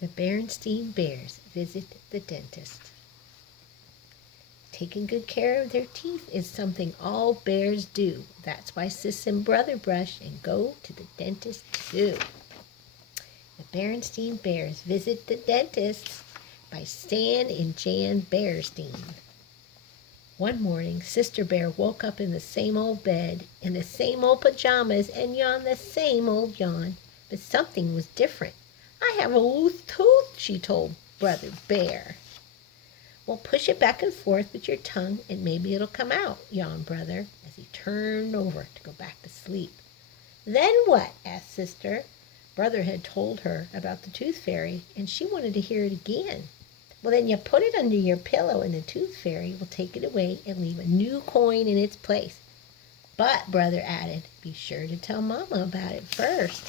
The Berenstain Bears visit the dentist. Taking good care of their teeth is something all bears do. That's why sis and brother brush and go to the dentist too. The Berenstain Bears visit the dentist by Stan and Jan Berenstain. One morning, Sister Bear woke up in the same old bed, in the same old pajamas, and yawned the same old yawn. But something was different. I have a loose tooth, she told Brother Bear. Well, push it back and forth with your tongue, and maybe it'll come out, yawned Brother, as he turned over to go back to sleep. Then what? Asked Sister. Brother had told her about the tooth fairy, and she wanted to hear it again. Well, then you put it under your pillow, and the tooth fairy will take it away and leave a new coin in its place. But, Brother added, be sure to tell Mama about it first.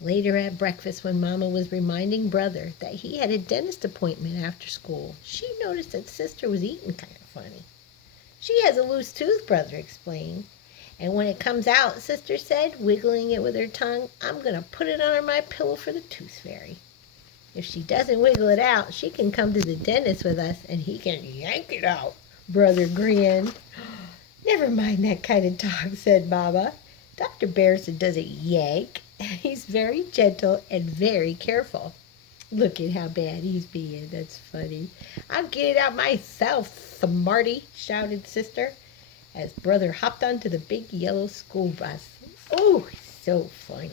Later at breakfast, when Mama was reminding Brother that he had a dentist appointment after school, she noticed that Sister was eating kind of funny. She has a loose tooth, Brother explained. And when it comes out, Sister said, wiggling it with her tongue, I'm going to put it under my pillow for the tooth fairy. If she doesn't wiggle it out, she can come to the dentist with us and he can yank it out. Brother grinned. Never mind that kind of talk, said Mama. Dr. Berenstain doesn't yank. He's very gentle and very careful. Look at how bad he's being. That's funny. I'll get it out myself, smarty, shouted Sister, as Brother hopped onto the big yellow school bus. Oh, so funny.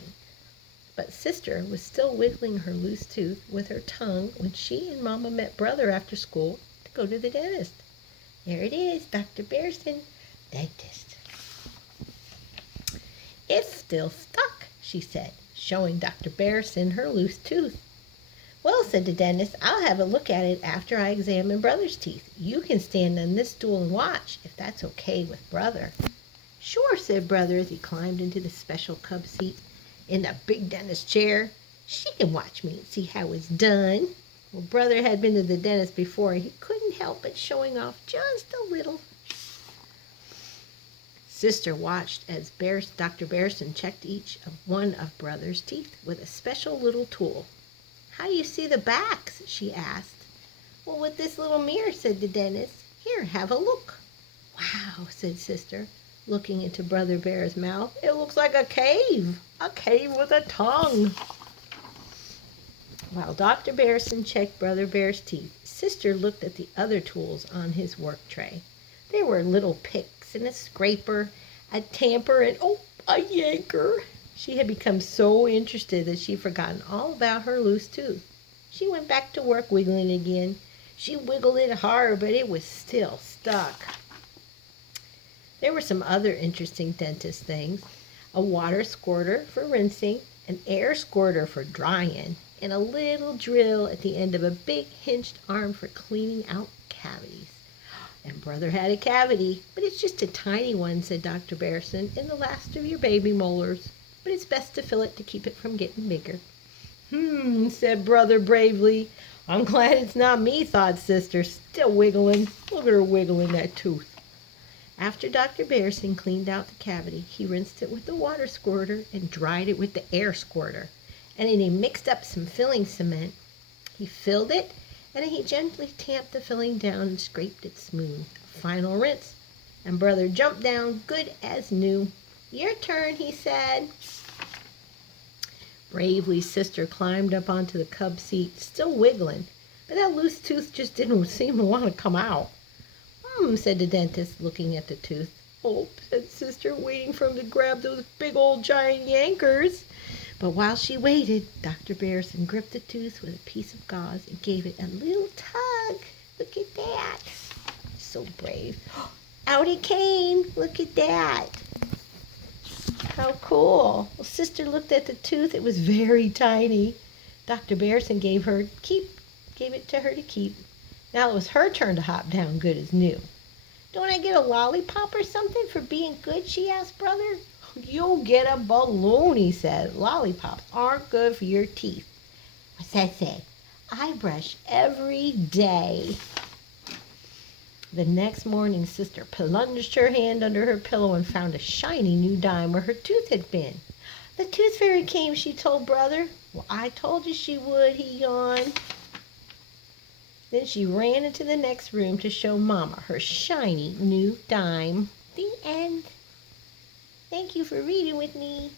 But Sister was still wiggling her loose tooth with her tongue when she and Mama met Brother after school to go to the dentist. There it is, Dr. Berenstain, dentist. It's still stuck, she said, showing Dr. Berenstain her loose tooth. Well, said the dentist, I'll have a look at it after I examine Brother's teeth. You can stand on this stool and watch, if that's okay with Brother. Sure, said Brother as he climbed into the special cub seat in the big dentist chair. She can watch me and see how it's done. Well, Brother had been to the dentist before. He couldn't help but showing off just a little. Sister watched as Dr. Berenstain checked each of one of Brother's teeth with a special little tool. How do you see the backs? She asked. Well, with this little mirror, said the dentist. Here, have a look. Wow, said Sister, looking into Brother Bear's mouth. It looks like a cave with a tongue. While Dr. Berenstain checked Brother Bear's teeth, Sister looked at the other tools on his work tray. There were little picks and a scraper, a tamper, and a yanker. She had become so interested that she'd forgotten all about her loose tooth. She went back to work wiggling again. She wiggled it hard, but it was still stuck. There were some other interesting dentist things. A water squirter for rinsing, an air squirter for drying, and a little drill at the end of a big hinged arm for cleaning out cavities. And Brother had a cavity, but it's just a tiny one, said Dr. Berenstain, in the last of your baby molars. But it's best to fill it to keep it from getting bigger. Said Brother bravely. I'm glad it's not me, thought Sister, still wiggling. Look at her wiggling that tooth. After Dr. Berenstain cleaned out the cavity, he rinsed it with the water squirter and dried it with the air squirter. And then he mixed up some filling cement. He filled it, and then he gently tamped the filling down and scraped it smooth. A final rinse, and Brother jumped down good as new. Your turn, he said. Bravely, Sister climbed up onto the cub seat, still wiggling, but that loose tooth just didn't seem to want to come out. Said the dentist, looking at the tooth. Oh, said Sister, waiting for him to grab those big old giant yankers. But while she waited, Dr. Berenstain gripped the tooth with a piece of gauze and gave it a little tug. Look at that. So brave. Out it came. Look at that. How cool. Well, Sister looked at the tooth. It was very tiny. Dr. Berenstain gave it to her to keep. Now it was her turn to hop down good as new. Don't I get a lollipop or something for being good? She asked Brother. You'll get a balloon, he said. Lollipops aren't good for your teeth. What's that say? I brush every day. The next morning, Sister plunged her hand under her pillow and found a shiny new dime where her tooth had been. The tooth fairy came, she told Brother. Well, I told you she would, he yawned. Then she ran into the next room to show Mama her shiny new dime. The end. Thank you for reading with me.